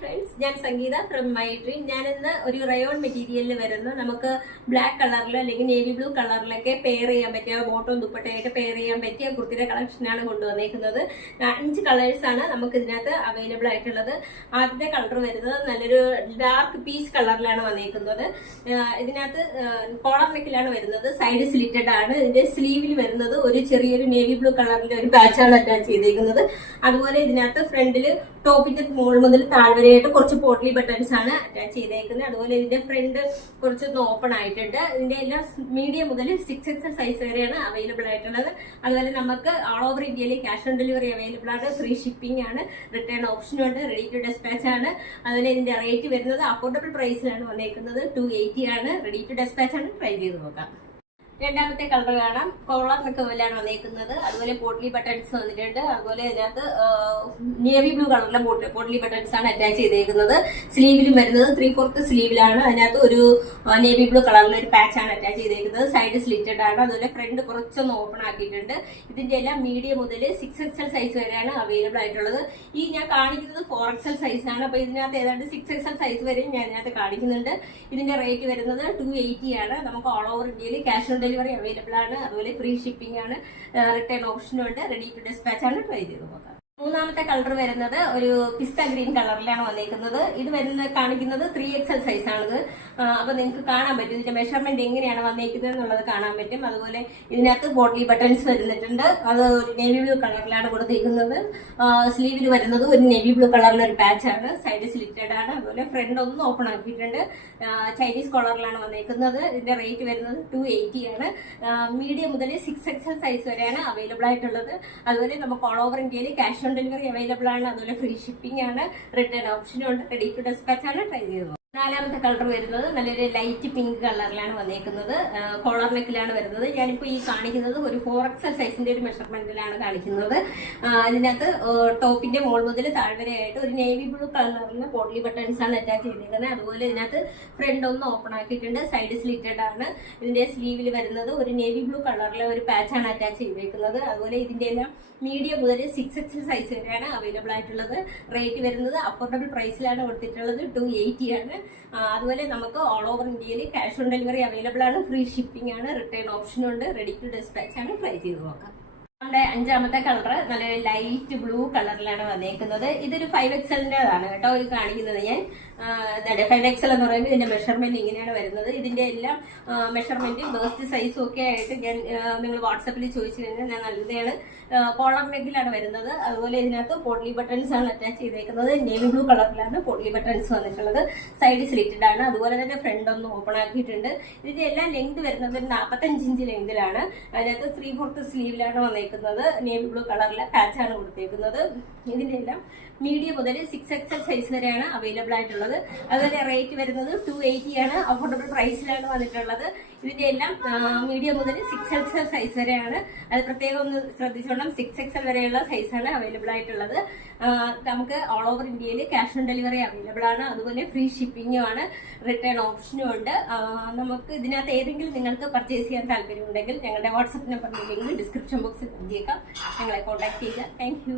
Friends ഞാൻ സംഗീത from my dream ഞാൻ ഇന്ന് ഒരു റയോൺ മെറ്റീരിയലിൽ വരുന്നു. നമുക്ക് ബ്ലാക്ക് കളറിൽ അല്ലെങ്കിൽ നേവി ബ്ലൂ കളറിലൊക്കെ പെയർ ചെയ്യാൻ പറ്റിയ ബോട്ടവും ദുപ്പട്ടയൊക്കെ പെയർ ചെയ്യാൻ പറ്റിയ കുർത്തിയുടെ കളക്ഷനാണ് കൊണ്ടുവന്നേക്കുന്നത്. അഞ്ച് കളേഴ്സ് ആണ് നമുക്ക് ഇതിനകത്ത് അവൈലബിൾ ആയിട്ടുള്ളത്. ആദ്യത്തെ കളർ വരുന്നത് നല്ലൊരു ഡാർക്ക് പീച്ച് കളറിലാണ് വന്നേക്കുന്നത്. ഇതിനകത്ത് കോളർ നെക്കിലാണ് വരുന്നത്. സൈഡ് സ്ലിറ്റഡ് ആണ്. ഇതിന്റെ സ്ലീവിൽ വരുന്നത് ഒരു ചെറിയൊരു നേവി ബ്ലൂ കളറിന്റെ ഒരു പാച്ചാണ് അറ്റാച്ച് ചെയ്തേക്കുന്നത്. അതുപോലെ ഇതിനകത്ത് ഫ്രണ്ടിൽ ടോപ്പിന്റെ മുകൾ മുതൽ താഴ്വരയായിട്ട് കുറച്ച് പോട്ട്ലി ബട്ടൺസ് ആണ് അറ്റാച്ച് ചെയ്തേക്കുന്നത്. അതുപോലെ ഇതിന്റെ ഫ്രണ്ട് കുറച്ചൊന്ന് ഓപ്പൺ ആയിട്ടുണ്ട്. ഇതിന്റെ എല്ലാം മീഡിയം മുതൽ സിക്സ് എക്സൽ സൈസ് വരെയാണ് അവൈലബിൾ ആയിട്ടുള്ളത്. അതുപോലെ നമുക്ക് ഓൾ ഓവർ ഇന്ത്യയിൽ ക്യാഷ് ഓൺ ഡെലിവറി അവൈലബിൾ ആണ്. ഫ്രീ ഷിപ്പിംഗ് ആണ്. റിട്ടേൺ ഓപ്ഷനും ഉണ്ട്. റെഡി ടു ഡെസ്പാച്ച് ആണ്. അതുപോലെ ഇതിന്റെ റേറ്റ് വരുന്നത് അഫോർഡബിൾ പ്രൈസിലാണ് വന്നേക്കുന്നത്. ടു ആണ്. റെഡി ടു ഡെസ്പാച്ച് ആണ്. ട്രൈ ചെയ്ത് നോക്കാം. രണ്ടാമത്തെ കളർ കാണാം. കോളർ നിക്കോലാണ് വന്നേക്കുന്നത്. അതുപോലെ പോട്ട്ലി ബട്ടൺസ് വന്നിട്ടുണ്ട്. അതുപോലെ ഇതിനകത്ത് നേവി ബ്ലൂ കളറിലെ പോട്ട്ലി ബട്ടൺസ് ആണ് അറ്റാച്ച് ചെയ്തേക്കുന്നത്. സ്ലീവിലും വരുന്നത്. ത്രീ ഫോർത്ത് സ്ലീവിലാണ്. അതിനകത്ത് ഒരു നേവി ബ്ലൂ കളറിലെ ഒരു പാച്ച് ആണ് അറ്റാച്ച് ചെയ്തേക്കുന്നത്. സൈഡ് സ്ലിറ്റഡ് ആണ്. അതുപോലെ ഫ്രണ്ട് കുറച്ചൊന്ന് ഓപ്പൺ ആക്കിയിട്ടുണ്ട്. ഇതിന്റെ എല്ലാം മീഡിയം മുതൽ സിക്സ് എക്സൽ സൈസ് വരെയാണ് അവൈലബിൾ ആയിട്ടുള്ളത്. ഈ ഞാൻ കാണിക്കുന്നത് ഫോർ എക്സൽ സൈസ് ആണ്. അപ്പൊ ഇതിനകത്ത് ഏതാണ്ട് സിക്സ് എക്സൽ സൈസ് വരെയും ഞാൻ ഇതിനകത്ത് കാണിക്കുന്നുണ്ട്. ഇതിന്റെ റേറ്റ് വരുന്നത് ടു ആണ്. നമുക്ക് ഓൾ ഓവർ ഇന്ത്യയിൽ ക്യാഷ് ഓൺ ഡെലിവറി അവൈലബിൾ ആണ്. അതുപോലെ ഫ്രീ ഷിപ്പിംഗ് ആണ്. റിട്ടേൺ ഓപ്ഷനും ഉണ്ട്. റെഡി ടു ഡിസ്പാച്ച് ആണ്. ട്രൈ ചെയ്ത് നോക്കാം. മൂന്നാമത്തെ കളർ വരുന്നത് ഒരു പിസ്ത ഗ്രീൻ കളറിലാണ് വന്നേക്കുന്നത്. ഇത് വരുന്നത് കാണിക്കുന്നത് ത്രീ എക്സൽ സൈസ് ആണിത്. അപ്പൊ നിങ്ങൾക്ക് കാണാൻ പറ്റും. ഇതിന്റെ മെഷർമെന്റ് എങ്ങനെയാണ് വന്നേക്കുന്നത് എന്നുള്ളത് കാണാൻ പറ്റും. അതുപോലെ ഇതിനകത്ത് ബോട്ടിൽ ബട്ടൺസ് വരുന്നിട്ടുണ്ട് അത് ഒരു നേവി ബ്ലൂ കളറിലാണ് കൊടുത്തിരിക്കുന്നത് സ്ലീവിൽ വരുന്നത് ഒരു നേവി ബ്ലൂ കളറിലെ ഒരു പാച്ച് ആണ്. സൈഡ് സ്ലിറ്റഡ് ആണ്. അതുപോലെ ഫ്രണ്ട് ഒന്ന് ഓപ്പൺ ആക്കിയിട്ടുണ്ട്. ചൈനീസ് കളറിലാണ് വന്നേക്കുന്നത്. ഇതിന്റെ റേറ്റ് വരുന്നത് ടു എയ്റ്റി ആണ്. മീഡിയം മുതൽ സിക്സ് എക്സൽ സൈസ് വരെയാണ് അവൈലബിൾ ആയിട്ടുള്ളത്. അതുപോലെ നമുക്ക് ഓൾ ഓവർ ഇന്ത്യയിൽ ക്യാഷ് ഓൺ ഡെലിവറി അവൈലബിൾ ആണ്. അതുപോലെ ഫ്രീ ഷിപ്പിംഗ് ആണ്. റിട്ടേൺ ഓപ്ഷനും ഉണ്ട്. റെഡി ടു ഡെസ്പാച്ച് ആണ്. ട്രൈ ചെയ്തത് നാലാമത്തെ കളർ വരുന്നത് നല്ലൊരു ലൈറ്റ് പിങ്ക് കളറിലാണ് വന്നേക്കുന്നത്. കോളർ നെക്കിലാണ് വരുന്നത്. ഞാനിപ്പോൾ ഈ കാണിക്കുന്നത് ഒരു ഫോർ എക്സൽ സൈസിന്റെ ഒരു മെഷർമെന്റിലാണ് കാണിക്കുന്നത്. അതിനകത്ത് ടോപ്പിന്റെ മോൾ മുതൽ താഴ്വരയായിട്ട് ഒരു നേവി ബ്ലൂ കളറിന് ബോഡി ബട്ടൺസ് ആണ് അറ്റാച്ച് ചെയ്തിരിക്കുന്നത്. അതുപോലെ ഇതിനകത്ത് ഫ്രണ്ട് ഒന്ന് ഓപ്പൺ ആക്കിയിട്ടുണ്ട്. സൈഡ് സ്ലീറ്റഡ് ആണ്. ഇതിന്റെ സ്ലീവിൽ വരുന്നത് ഒരു നേവി ബ്ലൂ കളറിലെ ഒരു പാച്ച് ആണ് അറ്റാച്ച് ചെയ്തിരിക്കുന്നത് അതുപോലെ ഇതിന്റെ എല്ലാം മീഡിയം മുതൽ സിക്സ് എക്സൽ സൈസ് വരെയാണ് അവൈലബിൾ ആയിട്ടുള്ളത്. റേറ്റ് വരുന്നത് അഫോർഡബിൾ പ്രൈസിലാണ് കൊടുത്തിട്ടുള്ളത്. ടു ആണ്. അതുപോലെ നമുക്ക് ഓൾ ഓവർ ഇന്ത്യയിൽ ക്യാഷ് ഓൺ ഡെലിവറി അവൈലബിൾ ആണ്. ഫ്രീ ഷിപ്പിംഗ് ആണ്. റിട്ടേൺ ഓപ്ഷൻ ഉണ്ട്. റെഡി ടു ഡിസ്പാച്ച് ആണ്. ട്രൈ ചെയ്ത് നോക്കാം. നമ്മുടെ അഞ്ചാമത്തെ കളർ നല്ല ലൈറ്റ് ബ്ലൂ കളറിലാണ് വന്നേക്കുന്നത്. ഇതൊരു ഫൈവ് എക്സലിന്റെതാണ് കേട്ടോ ഇത് കാണിക്കുന്നത് ഞാൻ. ഫൈവ് എക്സൽ എന്ന് പറയുമ്പോൾ ഇതിന്റെ മെഷർമെന്റ് ഇങ്ങനെയാണ് വരുന്നത്. ഇതിന്റെ എല്ലാം മെഷർമെന്റ് ബേസ്റ്റ് സൈസും ഒക്കെ ആയിട്ട് ഞാൻ നിങ്ങൾ വാട്സപ്പിൽ ചോദിച്ചു കഴിഞ്ഞാൽ ഞാൻ നല്ലതാണ്. കോളർ നെക്കിലാണ് വരുന്നത്. അതുപോലെ ഇതിനകത്ത് പോട്ട്ലി ബട്ടൺസ് ആണ് അറ്റാച്ച് ചെയ്തേക്കുന്നത്. നേവി ബ്ലൂ കളറിലാണ് പോട്ട്ലി ബട്ടൺസ് വന്നിട്ടുള്ളത്. സൈഡ് സ്ലിറ്റഡ് ആണ്. അതുപോലെ തന്നെ ഫ്രണ്ട് ഒന്ന് ഓപ്പൺ ആക്കിയിട്ടുണ്ട്. ഇതിന്റെ എല്ലാം ലെങ്ത് വരുന്നത് ഒരു നാൽപ്പത്തഞ്ച് ഇഞ്ച് ലെങ്തിലാണ് അതിനകത്ത് ത്രീ ഫോർത്ത് സ്ലീവിലാണ് വന്നേക്കുന്നത്. നേവി ബ്ലൂ കളറിലെ പാച്ചാണ് കൊടുത്തേക്കുന്നത്. ഇതിന്റെ എല്ലാം മീഡിയം മുതൽ സിക്സ് എക്സ് എൽ സൈസ് വരെയാണ് അവൈലബിൾ ആയിട്ടുള്ളത്. അതുപോലെ റേറ്റ് വരുന്നത് ടു എയ്റ്റി ആണ്. അഫോർഡബിൾ പ്രൈസിലാണ് വന്നിട്ടുള്ളത്. ഇതിന്റെ എല്ലാം മീഡിയം മുതൽ സിക്സ് എക്സൽ സൈസ് വരെയാണ്. അത് പ്രത്യേകം ഒന്ന് ശ്രദ്ധിച്ചോണം. സിക്സ് എക്സൽ വരെയുള്ള സൈസാണ് അവൈലബിൾ ആയിട്ടുള്ളത്. നമുക്ക് ഓൾ ഓവർ ഇന്ത്യയിൽ ക്യാഷ് ഓൺ ഡെലിവറി അവൈലബിൾ ആണ്. അതുപോലെ ഫ്രീ ഷിപ്പിംഗും ആണ്. റിട്ടേൺ ഓപ്ഷനും ഉണ്ട്. നമുക്ക് ഇതിനകത്ത് ഏതെങ്കിലും നിങ്ങൾക്ക് പർച്ചേസ് ചെയ്യാൻ താല്പര്യമുണ്ടെങ്കിൽ ഞങ്ങളുടെ വാട്സപ്പ് ലിങ്ക് ഡിസ്ക്രിപ്ഷൻ ബോക്സിൽ നൽകിയേക്കാം ഞങ്ങളെ കോൺടാക്ട് ചെയ്യുക. താങ്ക്